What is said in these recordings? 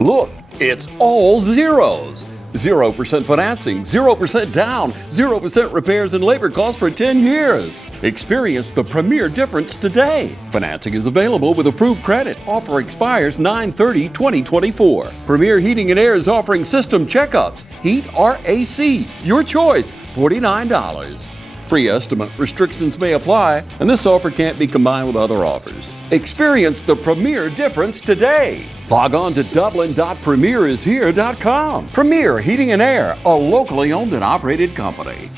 Look, it's all zeros. 0% financing, 0% down, 0% repairs and labor costs for 10 years. Experience the premier difference today. Financing is available with approved credit. Offer expires 9/30/2024. Premier Heating and Air is offering system checkups. Heat or AC, your choice, $49. Free estimate restrictions may apply, and this offer can't be combined with other offers. Experience the premier difference today. Log on to dublin.premierishere.com. Premier Heating and Air, a locally owned and operated company.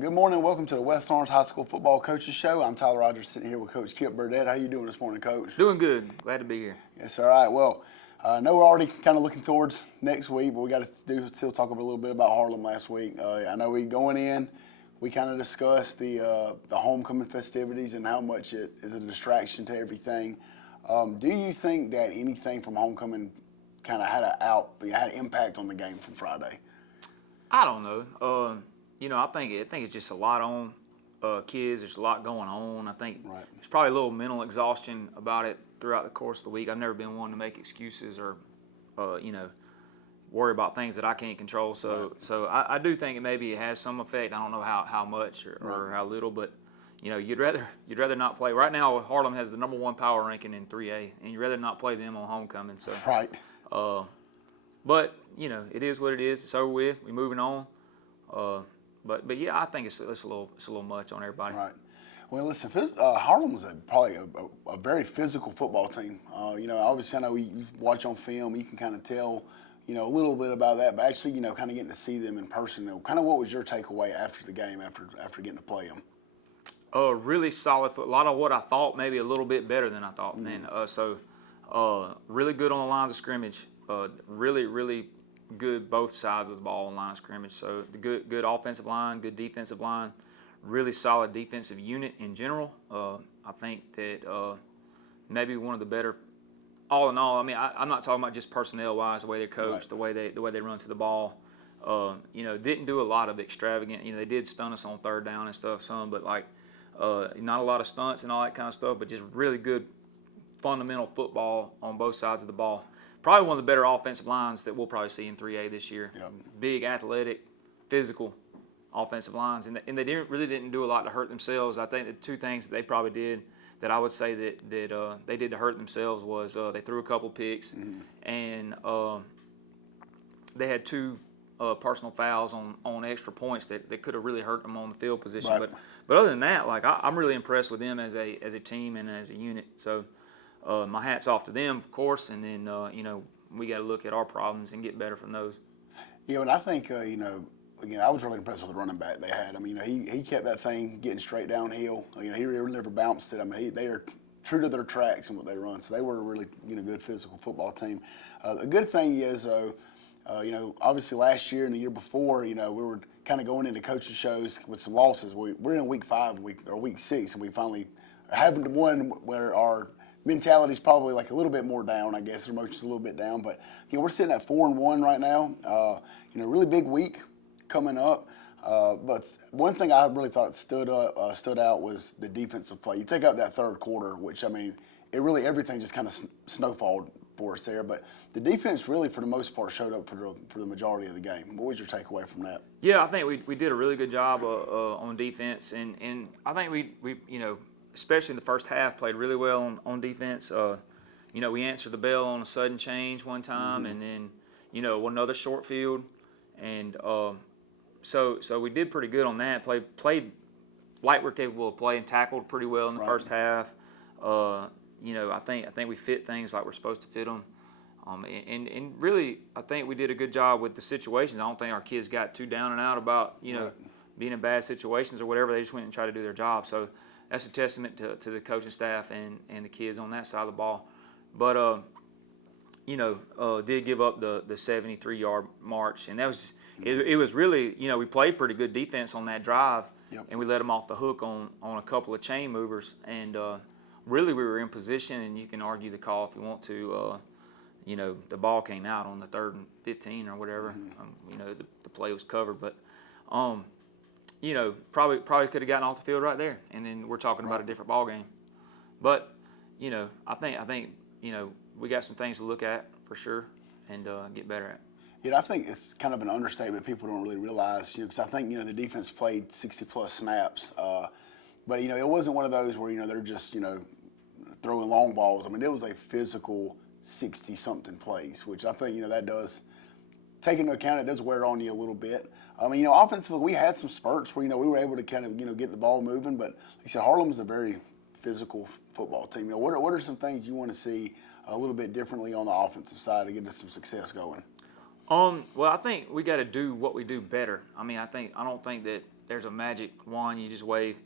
Good morning. Welcome to the West Orange High School Football Coaches Show. I'm Tyler Rogers, sitting here with Coach Kip Burdett. How you doing this morning, Coach? Doing good. Glad to be here. Yes, all right. Well, I know we're already kind of looking towards next week, but we got to still talk a little bit about Harlem last week. I know we kind of discussed the homecoming festivities and how much it is a distraction to everything. Do you think that anything from homecoming kind of had an impact on the game from Friday? I don't know. I think it's just a lot on kids. There's a lot going on. I think there's probably a little mental exhaustion about it throughout the course of the week. I've never been one to make excuses or, worry about things that I can't control. So I do think maybe it has some effect. I don't know how much or how little, but you'd rather not play. Right now, Harlem has the number 1 power ranking in 3A, and you'd rather not play them on homecoming. So but it is what it is. It's over with. We're moving on. But yeah, I think it's a little much on everybody. Right. Well, listen, Harlem was probably a very physical football team. Obviously, I know you watch on film, you can kind of tell, a little bit about that. But actually, kind of getting to see them in person, kind of what was your takeaway after the game, after getting to play them? Really solid foot. A lot of what I thought, maybe a little bit better than I thought. Really good on the lines of scrimmage. Really good both sides of the ball on line of scrimmage. So the good offensive line, good defensive line, really solid defensive unit in general. I think that maybe one of the better. All in all, I mean, I'm not talking about just personnel-wise, the way they're coached, the way they run to the ball. Didn't do a lot of extravagant. They did stun us on third down and stuff, but not a lot of stunts and all that kind of stuff. But just really good fundamental football on both sides of the ball. Probably one of the better offensive lines that we'll probably see in 3A this year. Yep. Big, athletic, physical offensive lines. And they really didn't do a lot to hurt themselves. I think the two things that they probably did that I would say that they did to hurt themselves was they threw a couple picks, and they had 2 personal fouls on extra points that could have really hurt them on the field position. Right. But other than that, I'm really impressed with them as a team and as a unit. So my hat's off to them, of course, and then we got to look at our problems and get better from those. Yeah, and I think again, I was really impressed with the running back they had. I mean, he kept that thing getting straight downhill. He never bounced it. I mean, they are true to their tracks and what they run. So they were a really good physical football team. The good thing is, obviously last year and the year before, we were kind of going into coaching shows with some losses. We're in week 5 or week 6, and we finally haven't one where our mentality's probably a little bit more down, I guess. Our emotions a little bit down, but we're sitting at 4-1 right now. Really big week coming up. But one thing I really thought stood out was the defensive play. You take out that third quarter, which everything just kind of snowfalled for us there. But the defense really, for the most part, showed up for the majority of the game. What was your takeaway from that? Yeah, I think we did a really good job on defense, and I think we especially in the first half, played really well on defense. We answered the bell on a sudden change one time, and then, another short field. And so we did pretty good on that. Played like we're capable of playing, tackled pretty well in the first half. I think we fit things like we're supposed to fit them. And really, I think we did a good job with the situations. I don't think our kids got too down and out about, being in bad situations or whatever. They just went and tried to do their job. So that's a testament to the coaching staff and the kids on that side of the ball. But, did give up the 73-yard march. And that was, It was really, we played pretty good defense on that drive, Yep. and we let them off the hook on a couple of chain movers, and really we were in position, and you can argue the call if you want to. The ball came out on the 3rd and 15 or whatever. The play was covered, but probably could have gotten off the field right there, and then we're talking about a different ball game. But I think we got some things to look at for sure and get better at. Yeah, I think it's kind of an understatement people don't really realize, because I think, the defense played 60-plus snaps. But, it wasn't one of those where, they're just, throwing long balls. I mean, it was a physical 60-something plays, which I think, that does take into account, it does wear on you a little bit. I mean, offensively, we had some spurts where, we were able to kind of, get the ball moving. But, like I said, Harlem's a very physical football team. What are some things you want to see a little bit differently on the offensive side to get us some success going? Well, I think we got to do what we do better. I mean, I don't think that there's a magic wand you just wave.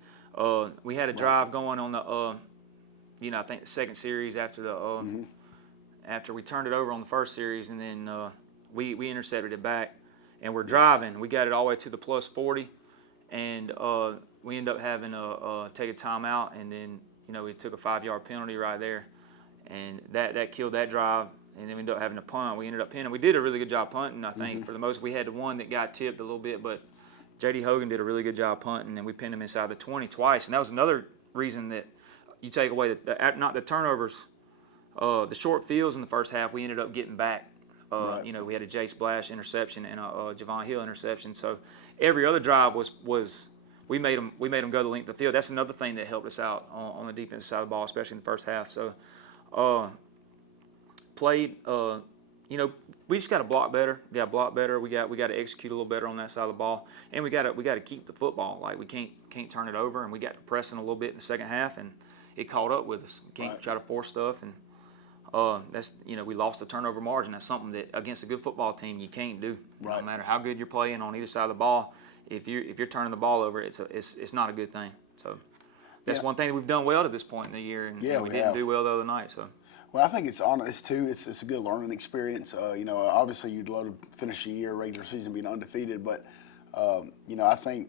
We had a drive going on the, I think the second series after the, after we turned it over on the first series, and then we intercepted it back, and we're driving. We got it all the way to the plus 40, and we ended up having to take a timeout, and then we took a 5-yard penalty right there, and that killed that drive. And then we ended up having to punt. We ended up pinning. We did a really good job punting, I think, for the most. We had the one that got tipped a little bit, but J.D. Hogan did a really good job punting, and we pinned him inside the 20 twice. And that was another reason that you take away not the turnovers, the short fields in the first half. We ended up getting back. We had a Jay Splash interception and a Javon Hill interception. So every other drive was we made them go the length of the field. That's another thing that helped us out on the defensive side of the ball, especially in the first half. So. Played, we just got to block better. We got to block better. We got to execute a little better on that side of the ball, and we got to keep the football. Like we can't turn it over, and we got to pressing a little bit in the second half, and it caught up with us. We can't try to force stuff, and that's we lost the turnover margin. That's something that against a good football team you can't do. No matter how good you're playing on either side of the ball, if you're turning the ball over, it's not a good thing. So that's one thing that we've done well to this point in the year, and we didn't do well the other night. So. Well, I think it's honest too. It's a good learning experience. Obviously you'd love to finish the year, regular season, being undefeated, but I think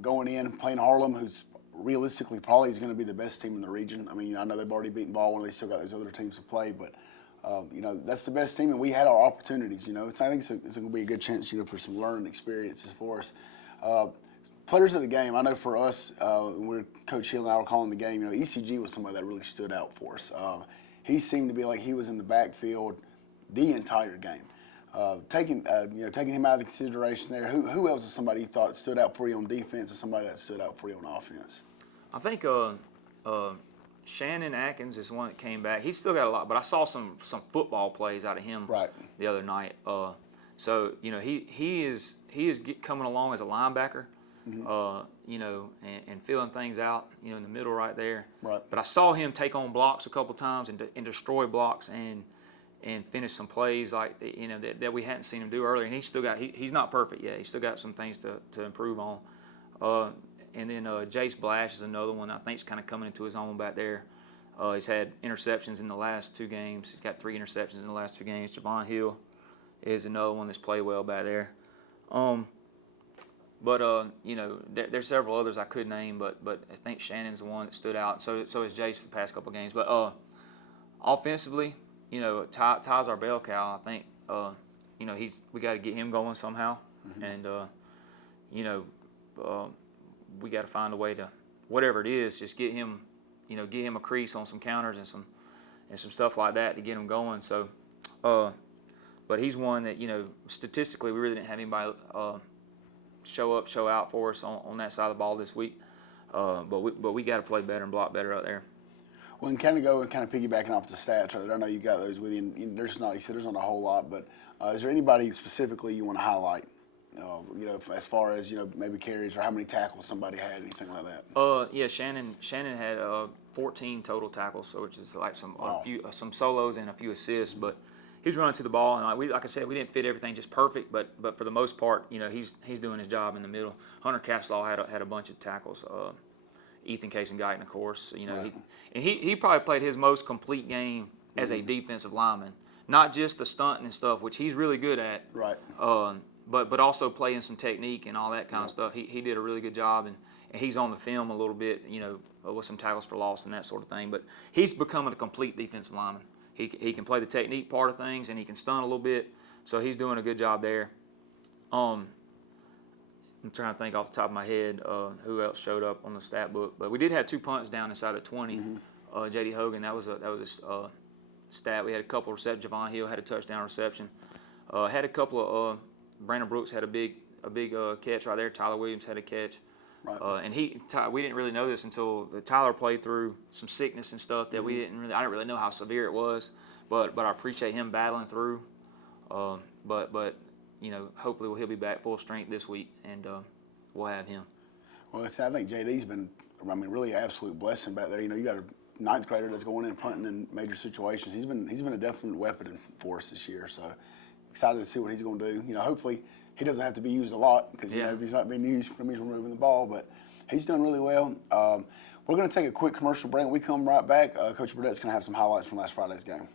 going in playing Harlem, who's realistically probably is going to be the best team in the region. I mean, I know they've already beaten Baldwin, they still got those other teams to play, but that's the best team, and we had our opportunities. I think it's going to be a good chance, for some learning experiences for us. Players of the game, I know for us, when Coach Hill and I were calling the game, ECG was somebody that really stood out for us. He seemed to be like he was in the backfield the entire game. Taking him out of the consideration there, who else is somebody you thought stood out for you on defense and somebody that stood out for you on offense? I think Shannon Atkins is one that came back. He's still got a lot, but I saw some football plays out of him the other night. So he is coming along as a linebacker. And filling things out, in the middle right there. Right. But I saw him take on blocks a couple times and destroy blocks and finish some plays like that we hadn't seen him do earlier. And he's not perfect yet. He's still got some things to improve on. And then Jace Blash is another one I think is kind of coming into his own back there. He's had interceptions in the last 2 games. He's got 3 interceptions in the last 2 games. Javon Hill is another one that's played well back there. But there's several others I could name, but I think Shannon's the one that stood out. So is Jace the past couple games. But offensively, Ty's our bell cow. I think we got to get him going somehow, and we got to find a way to whatever it is, just get him a crease on some counters and some stuff like that to get him going. So, but he's one that statistically we really didn't have anybody. Show up, show out for us on that side of the ball this week. But we got to play better and block better out there. Well, and kind of piggybacking off the stats, right? I know you got those with you. And there's not a whole lot, but is there anybody specifically you want to highlight? As far as maybe carries or how many tackles somebody had, anything like that. Yeah, Shannon had 14 total tackles, so which is like some solos and a few assists, but. He's running to the ball, and like I said, we didn't fit everything just perfect, but for the most part, he's doing his job in the middle. Hunter Castlaw had a bunch of tackles. Ethan Casey-Guyton, of course, he probably played his most complete game as a defensive lineman, not just the stunting and stuff, which he's really good at. Right. but also playing some technique and all that kind of stuff. He did a really good job, and he's on the film a little bit, with some tackles for loss and that sort of thing. But he's becoming a complete defensive lineman. He can play the technique part of things, and he can stun a little bit. So he's doing a good job there. I'm trying to think off the top of my head who else showed up on the stat book, but we did have 2 punts down inside the 20. Mm-hmm. J.D. Hogan, that was a stat. We had a couple of receptions. Javon Hill had a touchdown reception. Had a couple of Brandon Brooks had a big catch right there. Tyler Williams had a catch. Right. And we didn't really know this until Tyler played through some sickness and stuff that I didn't really know how severe it was, but I appreciate him battling through. But hopefully he'll be back full strength this week, and we'll have him. Well, I think JD's been, really an absolute blessing back there. You got a ninth grader that's going in punting in major situations. He's been a definite weapon for us this year. So excited to see what he's going to do. Hopefully he doesn't have to be used a lot because if he's not being used, he's removing the ball. But he's done really well. We're going to take a quick commercial break. When we come right back, Coach Burdett's going to have some highlights from last Friday's game.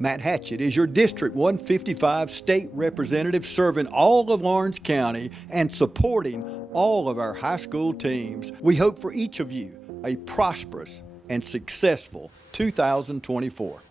Matt Hatchett is your District 155 state representative serving all of Lawrence County and supporting all of our high school teams. We hope for each of you a prosperous and successful 2024.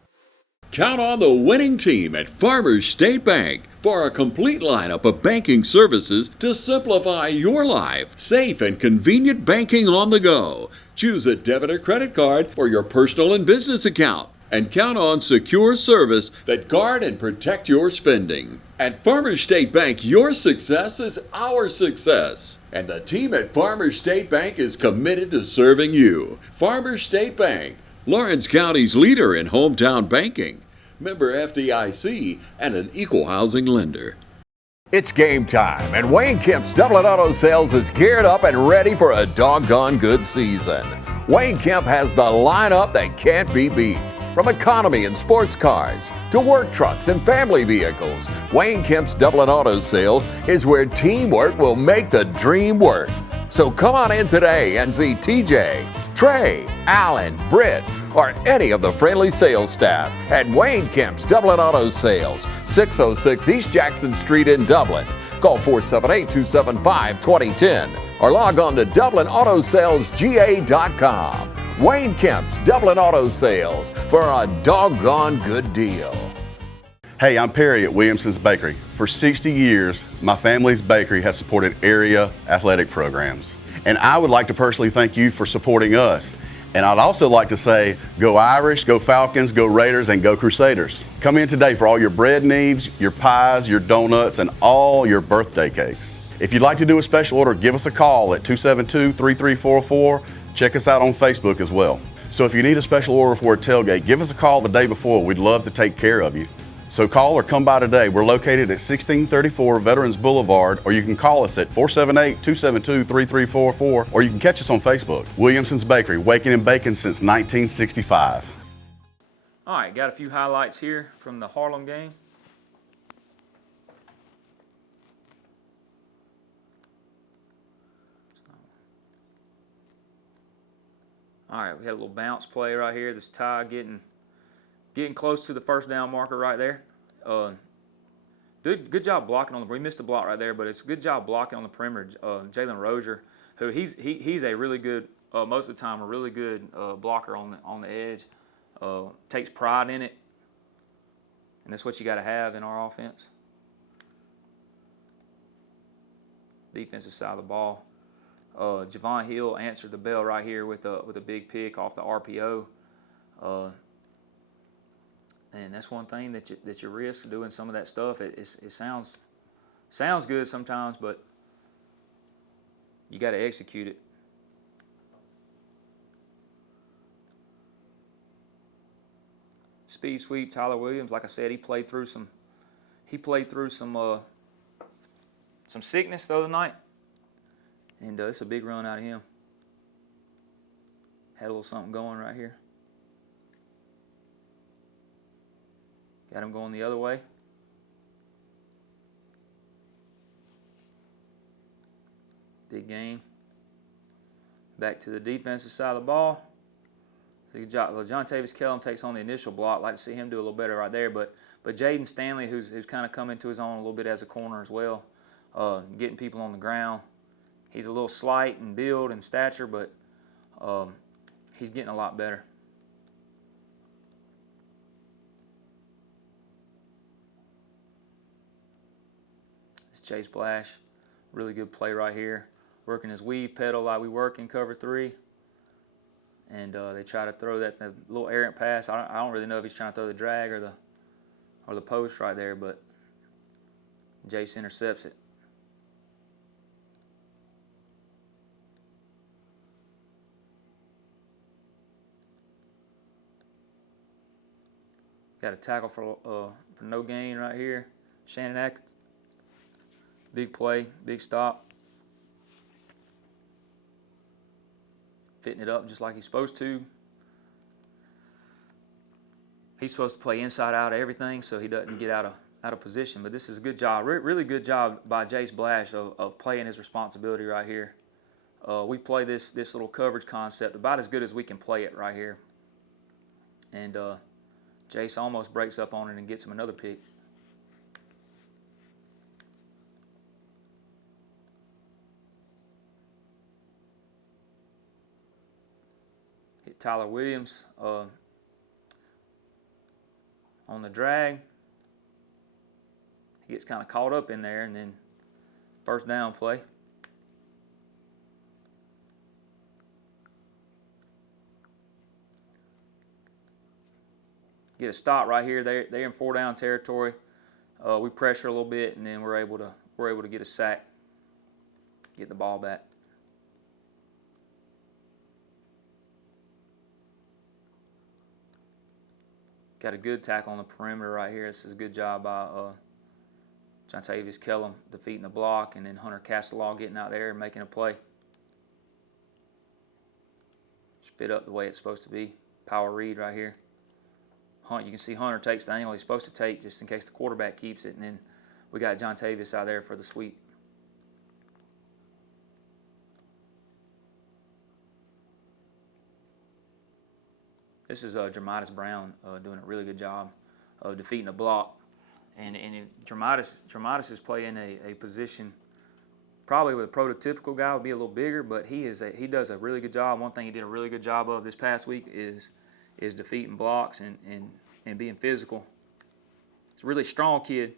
Count on the winning team at Farmers State Bank for a complete lineup of banking services to simplify your life. Safe and convenient banking on the go. Choose a debit or credit card for your personal and business account, and count on secure service that guard and protect your spending. At Farmers State Bank, your success is our success. And the team at Farmers State Bank is committed to serving you. Farmers State Bank, Lawrence County's leader in hometown banking. Member FDIC and an equal housing lender. It's game time, and Wayne Kemp's Dublin Auto Sales is geared up and ready for a doggone good season. Wayne Kemp has the lineup that can't be beat. From economy and sports cars to work trucks and family vehicles, Wayne Kemp's Dublin Auto Sales is where teamwork will make the dream work. So come on in today and see TJ, Trey, Alan, Britt, or any of the friendly sales staff at Wayne Kemp's Dublin Auto Sales, 606 East Jackson Street in Dublin. Call 478-275-2010 or log on to DublinAutoSalesGA.com. Wayne Kemp's Dublin Auto Sales for a doggone good deal. Hey, I'm Perry at Williamson's Bakery. For 60 years, my family's bakery has supported area athletic programs. And I would like to personally thank you for supporting us. And I'd also like to say, go Irish, go Falcons, go Raiders, and go Crusaders. Come in today for all your bread needs, your pies, your donuts, and all your birthday cakes. If you'd like to do a special order, give us a call at 272-3344. Check us out on Facebook as well. So if you need a special order for a tailgate, give us a call the day before. We'd love to take care of you. So call or come by today. We're located at 1634 Veterans Boulevard, or you can call us at 478-272-3344, or you can catch us on Facebook. Williamson's Bakery, waking and baking since 1965. All right, got a few highlights here from the Harlem game. All right, we had a little bounce play right here. This tie getting close to the first down marker right there. Good job blocking on the. We missed the block right there, but it's a good job blocking on the perimeter. Jalen Rozier, who he's a really good, most of the time a really good blocker on the edge. Takes pride in it, and that's what you got to have in our offense. Defensive side of the ball. Javon Hill answered the bell right here with a big pick off the RPO, and that's one thing that you risk doing some of that stuff. It sounds good sometimes, but you got to execute it. Speed sweep, Tyler Williams. Like I said, he played through some sickness the other night. And it's a big run out of him. Had a little something going right here. Got him going the other way. Big gain. Back to the defensive side of the ball. John Tavis Kellum takes on the initial block. Like to see him do a little better right there. But Jaden Stanley, who's kind of come into his own a little bit as a corner as well. getting people on the ground. He's a little slight in build and stature, but he's getting a lot better. It's Chase Blash, really good play right here. Working his weave pedal like we work in cover 3. And they try to throw that little errant pass. I don't really know if he's trying to throw the drag or the post right there, but Jace intercepts it. Got a tackle for no gain right here. Shannon Atkins. Big play, big stop. Fitting it up just like he's supposed to. He's supposed to play inside out of everything so he doesn't get out of position. But this is a good job, really good job by Jace Blash of playing his responsibility right here. We play this little coverage concept about as good as we can play it right here. And Jace almost breaks up on it and gets him another pick. Hit Tyler Williams on the drag. He gets kind of caught up in there, and then first down play. Get a stop right here. They're in 4-down territory. We pressure a little bit, and then we're able to get a sack, get the ball back. Got a good tackle on the perimeter right here. This is a good job by Jontavius Kellum defeating the block, and then Hunter Castellaw getting out there and making a play. Just fit up the way it's supposed to be. Power read right here. You can see Hunter takes the angle he's supposed to take just in case the quarterback keeps it, and then we got Jontavius out there for the sweep. This is Dramatis Brown doing a really good job of defeating the block. And Dramatis is playing a position probably with a prototypical guy would be a little bigger, but he does a really good job. One thing he did a really good job of this past week is defeating blocks and being physical. He's a really strong kid.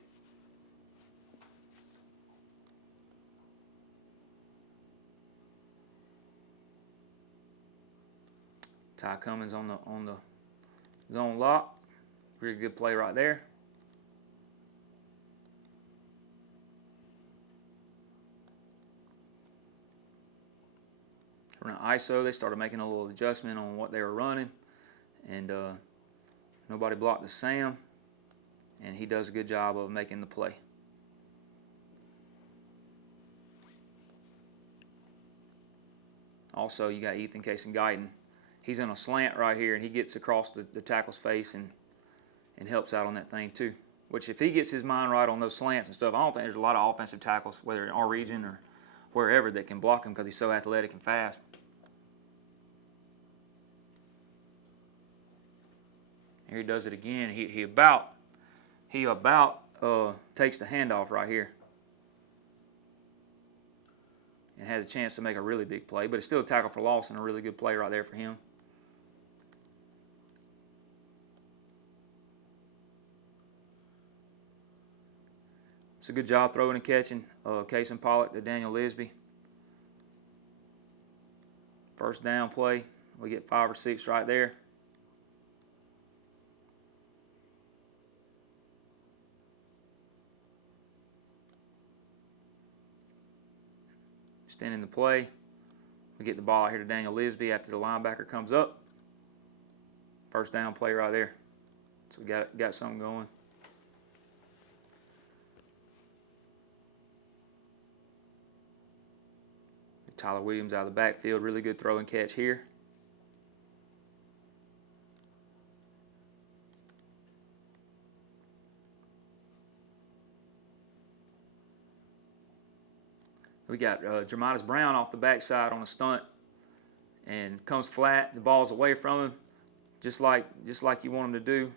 Ty Cummins on the zone lock. Really good play right there. Running ISO, they started making a little adjustment on what they were running, and nobody blocked the Sam, and he does a good job of making the play. Also, you got Ethan Casey-Guyton. He's in a slant right here, and he gets across the tackle's face and helps out on that thing too. Which, if he gets his mind right on those slants and stuff, I don't think there's a lot of offensive tackles, whether in our region or wherever, that can block him because he's so athletic and fast. Here he does it again. He about takes the handoff right here and has a chance to make a really big play, but it's still a tackle for loss and a really good play right there for him. It's a good job throwing and catching. Case and Pollock to Daniel Lisby. First down play. We get 5 or 6 right there. Extending the play. We get the ball out here to Daniel Lisby after the linebacker comes up. First down play right there. So we got something going. Tyler Williams out of the backfield. Really good throw and catch here. We got Dramatis Brown off the backside on a stunt and comes flat. The ball's away from him, just like you want him to do.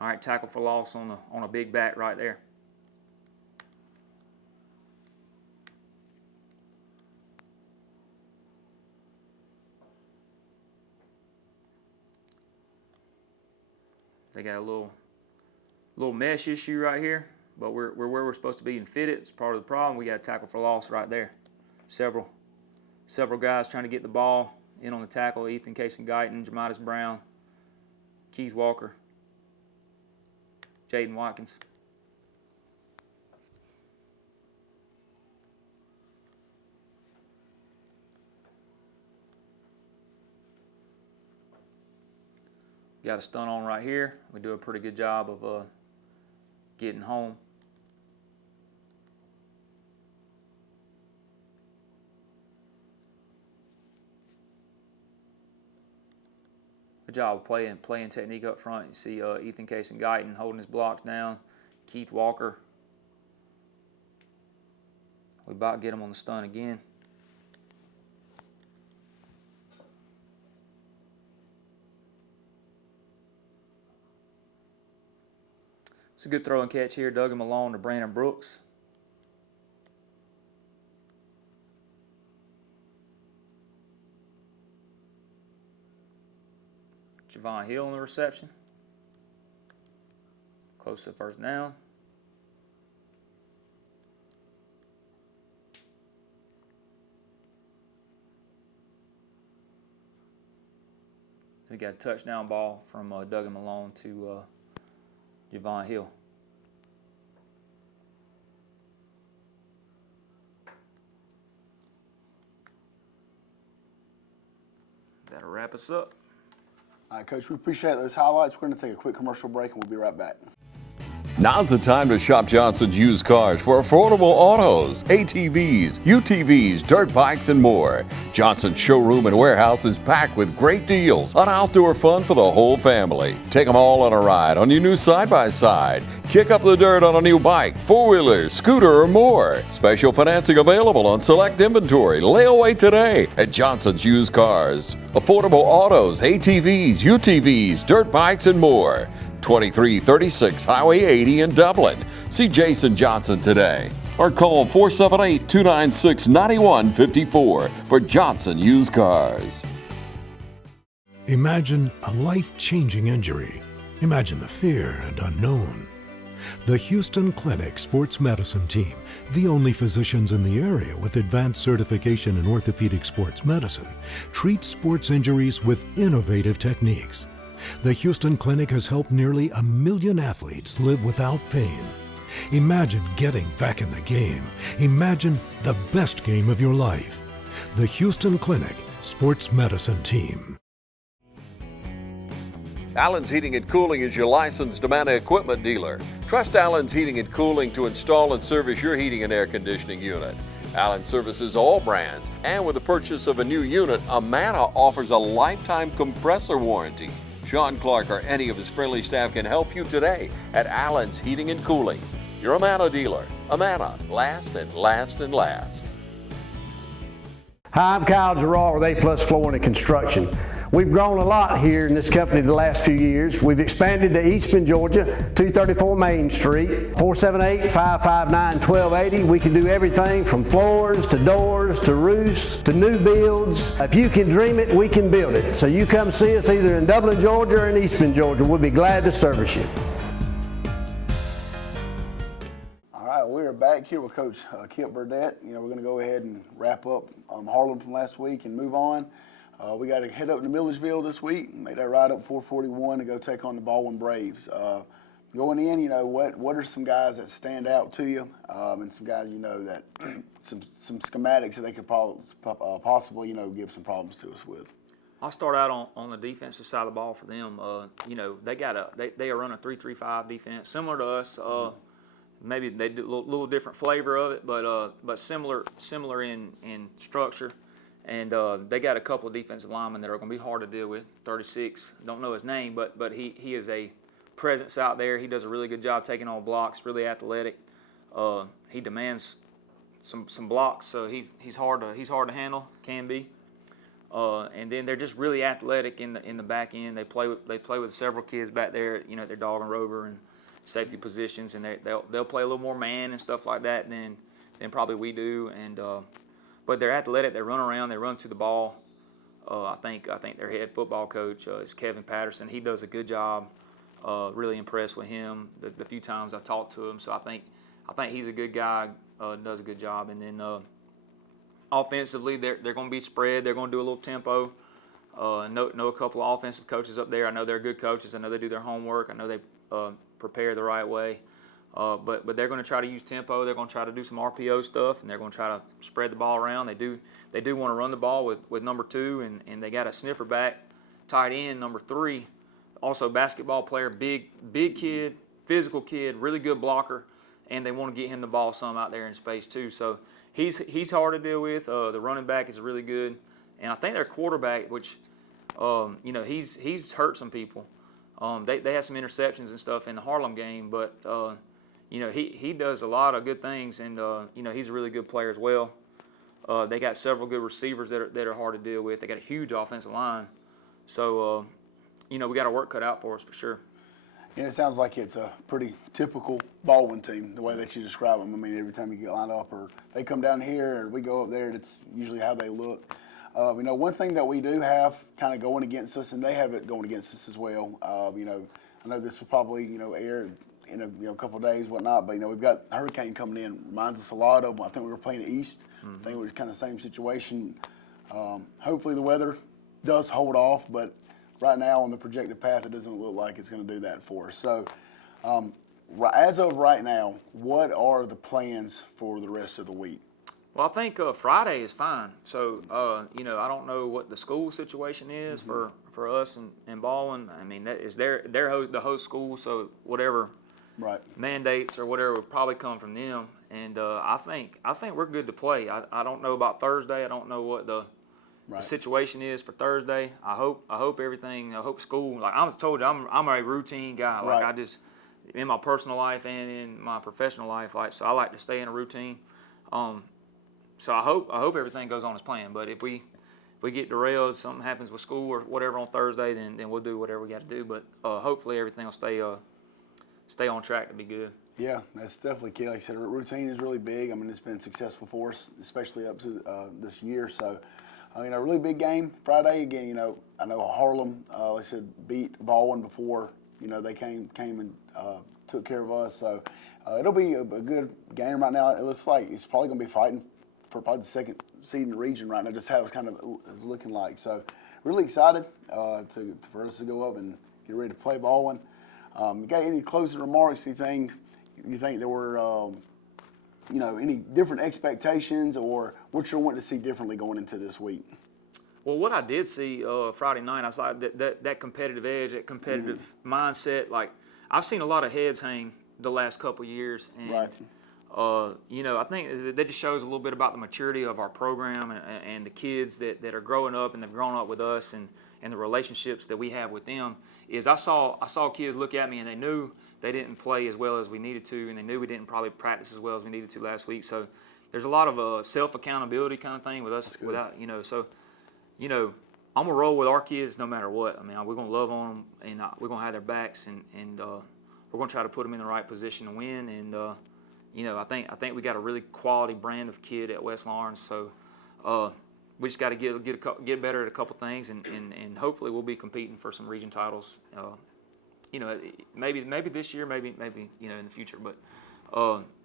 All right, tackle for loss on a big back right there. They got a little mesh issue right here, but we're where we're supposed to be and fit it. It's part of the problem. We got a tackle for loss right there. Several guys trying to get the ball in on the tackle. Ethan Casey-Guyton, Jamitis Brown, Keith Walker, Jaden Watkins. Got a stunt on right here. We do a pretty good job of getting home. Good job of playing technique up front. You see Ethan Casey-Guyton holding his blocks down. Keith Walker. We about to get him on the stunt again. It's a good throw and catch here. Duggan Malone to Brandon Brooks. Javon Hill on the reception. Close to the first down. We got a touchdown ball from Duggan Malone to Javon Hill. That'll wrap us up. All right, Coach, we appreciate those highlights. We're going to take a quick commercial break, and we'll be right back. Now's the time to shop Johnson's Used Cars for affordable autos, ATVs, UTVs, dirt bikes, and more. Johnson's showroom and warehouse is packed with great deals on outdoor fun for the whole family. Take them all on a ride on your new side-by-side. Kick up the dirt on a new bike, four-wheeler, scooter, or more. Special financing available on select inventory. Layaway today at Johnson's Used Cars. Affordable autos, ATVs, UTVs, dirt bikes, and more. 2336 Highway 80 in Dublin. See Jason Johnson today or call 478-296-9154 for Johnson Used Cars. Imagine a life-changing injury. Imagine the fear and unknown. The Houston Clinic Sports Medicine Team, the only physicians in the area with advanced certification in orthopedic sports medicine, treats sports injuries with innovative techniques. The Houston Clinic has helped nearly 1 million athletes live without pain. Imagine getting back in the game. Imagine the best game of your life. The Houston Clinic Sports Medicine Team. Allen's Heating and Cooling is your licensed Amana equipment dealer. Trust Allen's Heating and Cooling to install and service your heating and air conditioning unit. Allen services all brands, and with the purchase of a new unit, Amana offers a lifetime compressor warranty. Sean Clark or any of his friendly staff can help you today at Allen's Heating and Cooling. Your Amana dealer. Amana, last and last and last. Hi, I'm Kyle Gerard with A+ Flooring and Construction. We've grown a lot here in this company the last few years. We've expanded to Eastman, Georgia, 234 Main Street, 478-559-1280. We can do everything from floors to doors to roofs to new builds. If you can dream it, we can build it. So you come see us either in Dublin, Georgia or in Eastman, Georgia. We'll be glad to service you. All right, we're back here with Coach Kip Burdett. We're going to go ahead and wrap up Harlan from last week and move on. We got to head up to Milledgeville this week, make that ride up 441 to go take on the Baldwin Braves. Going in, what are some guys that stand out to you, and some guys that some schematics that they could possibly give some problems to us with. I'll start out on the defensive side of the ball for them. They are running a 3-3-5 defense, similar to us. Maybe they do a little different flavor of it, but similar in structure. And they got a couple of defensive linemen that are going to be hard to deal with. 36, don't know his name, but he is a presence out there. He does a really good job taking on blocks, really athletic. He demands some blocks, so he's hard to handle, can be. And then they're just really athletic in the back end. They play with several kids back there, their dog and rover and safety positions, and they'll play a little more man and stuff like that than probably we do. And but they're athletic. They run around. They run to the ball. I think their head football coach is Kevin Patterson. He does a good job Really impressed with him the few times I talked to him. So I think he's a good guy, does a good job. And then offensively, they're going to be spread. They're going to do a little tempo. Know a couple of offensive coaches up there. I know they're good coaches. I know they do their homework. I know they prepare the right way. But they're going to try to use tempo. They're going to try to do some RPO stuff, and they're going to try to spread the ball around. They do want to run the ball with number 2, and they got a sniffer back, tight end, number 3. Also basketball player, big kid, physical kid, really good blocker, and they want to get him the ball some out there in space too. So he's hard to deal with. The running back is really good, and I think their quarterback, which he's hurt some people. They had some interceptions and stuff in the Harlem game, but he does a lot of good things, and he's a really good player as well. They got several good receivers that are hard to deal with. They got a huge offensive line, so we got our work cut out for us for sure. And it sounds like it's a pretty typical Baldwin team, the way that you describe them. I mean, every time you get lined up, or they come down here, or we go up there, that's usually how they look. One thing that we do have kind of going against us, and they have it going against us as well. I know this will probably air in a couple of days, whatnot. But we've got a hurricane coming in. Reminds us a lot of. I think we were playing East. I think it was kind of the same situation. Hopefully the weather does hold off, but right now on the projected path, it doesn't look like it's going to do that for us. So, as of right now, what are the plans for the rest of the week? Well, I think Friday is fine. So, I don't know what the school situation is for us in Baldwin. I mean, that is the host school, so whatever mandates or whatever would probably come from them. And I think we're good to play. I don't know about Thursday. I don't know what the situation is for Thursday. I hope everything. I hope school. Like I told you, I'm a routine guy. Like I just in my personal life and in my professional life. Like so, I like to stay in a routine. So I hope everything goes on as planned. But if we get derailed, something happens with school or whatever on Thursday, then we'll do whatever we got to do. But hopefully everything will stay on track to be good. Yeah, that's definitely key. Like I said, routine is really big. I mean, it's been successful for us, especially up to this year. So, a really big game Friday. Again, I know Harlem, like I said, beat Baldwin before. They came and took care of us. So it'll be a good game right now. It looks like it's probably going to be fighting for probably the second seed in the region right now, just how it's kind of is looking like. So really excited for us to go up and get ready to play Baldwin. You got any closing remarks? Anything you think there were, any different expectations or what you're wanting to see differently going into this week? Well, what I did see Friday night, I saw that competitive edge, that competitive mindset. Like I've seen a lot of heads hang the last couple of years, and I think that just shows a little bit about the maturity of our program and the kids that are growing up and they've grown up with us and the relationships that we have with them. Is I saw kids look at me and they knew they didn't play as well as we needed to, and they knew we didn't probably practice as well as we needed to last week. So there's a lot of self-accountability kind of thing with us. Without so I'm gonna roll with our kids no matter what. I mean, we're gonna love on them and we're gonna have their backs and we're gonna try to put them in the right position to win. And I think we got a really quality brand of kid at West Lawrence. So we just got to get better at a couple things, and hopefully we'll be competing for some region titles. Maybe this year, maybe in the future. But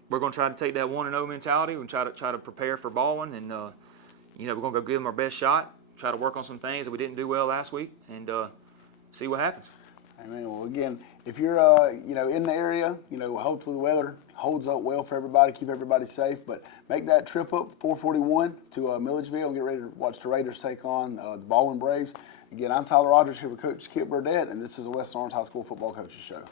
we're going to try to take that 1-0 mentality and try to prepare for Baldwin, and we're going to go give them our best shot. Try to work on some things that we didn't do well last week, and see what happens. Amen. Well, again, if you're in the area, hopefully the weather holds up well for everybody, keep everybody safe. But make that trip up 441 to Milledgeville and get ready to watch the Raiders take on the Baldwin Braves. Again, I'm Tyler Rogers here with Coach Kip Burdett, and this is the West Lawrence High School Football Coaches Show.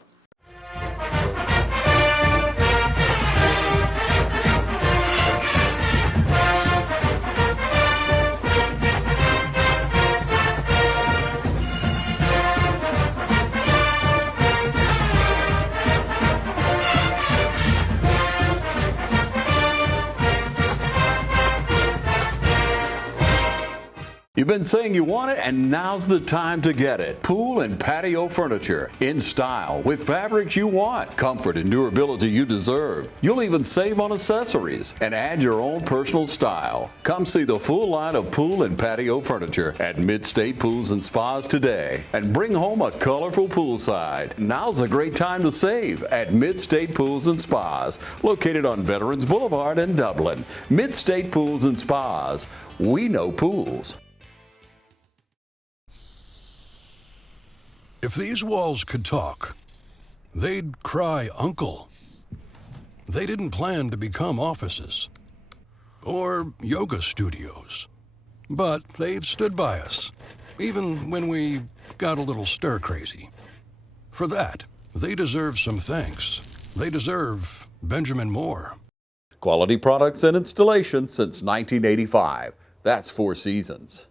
You've been saying you want it, and now's the time to get it. Pool and patio furniture in style with fabrics you want, comfort and durability you deserve. You'll even save on accessories and add your own personal style. Come see the full line of pool and patio furniture at Mid-State Pools and Spas today and bring home a colorful poolside. Now's a great time to save at Mid-State Pools and Spas, located on Veterans Boulevard in Dublin. Mid-State Pools and Spas. We know pools. If these walls could talk, they'd cry uncle. They didn't plan to become offices or yoga studios, but they've stood by us, even when we got a little stir-crazy. For that, they deserve some thanks. They deserve Benjamin Moore. Quality products and installation since 1985. That's 4 seasons.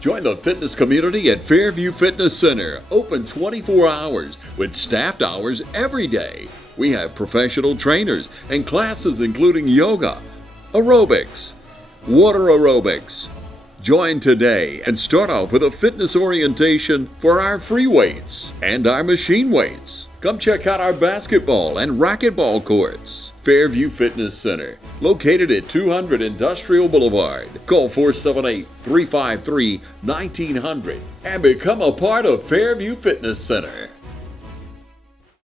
Join the fitness community at Fairview Fitness Center, open 24 hours with staffed hours every day. We have professional trainers and classes including yoga, aerobics, water aerobics. Join today and start off with a fitness orientation for our free weights and our machine weights. Come check out our basketball and racquetball courts. Fairview Fitness Center, located at 200 Industrial Boulevard. Call 478-353-1900 and become a part of Fairview Fitness Center.